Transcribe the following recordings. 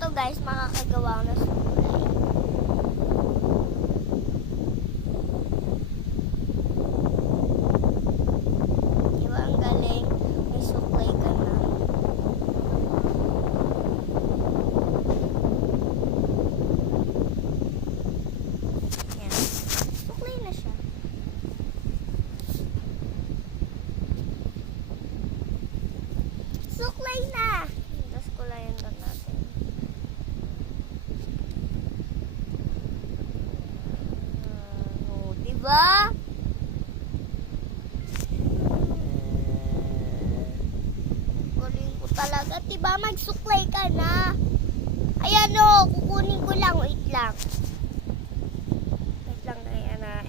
to guys, makakagawa na suklay. Diba ang galing? May suklay ka na. Yan. Suklay na siya. Suklay na! Tapos kulayan lang natin. Diba? Galing ko talaga. Diba magsuklay ka na? Ayan o, kukunin ko lang. Wait lang. Wait lang.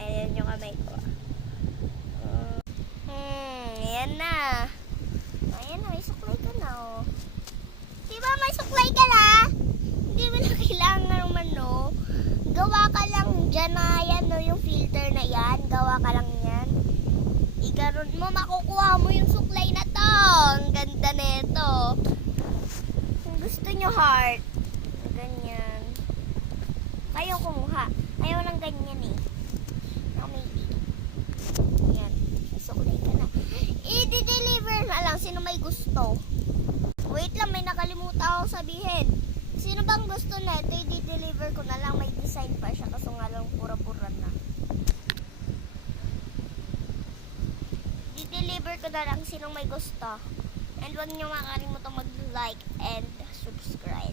Ayan yung kamay ko. Ayan na. Ayan na, may suklay ka na o. Diba may suklay ka na? Hindi mo na kailangan naman no. Gawa ka lang dyan na yan no, yung filter na yan. Gawa ka lang yan. Ikaroon mo, makukuha mo yung suklay na to. Ang ganda nito. Kung gusto nyo heart, ganyan. Kayo kumuha. Ayaw ng ganyan eh. No, maybe. Yan. Suklay ka na. I-deliver na lang. Sino may gusto? Wait lang, may nakalimutan ako sabihin. Sino bang gusto na ito? I-deliver ko na lang. May design pa siya. Kaso nga lang pura-pura na. I-deliver ko na lang. Sinong may gusto. And huwag niyo makalimutan mag-like and subscribe.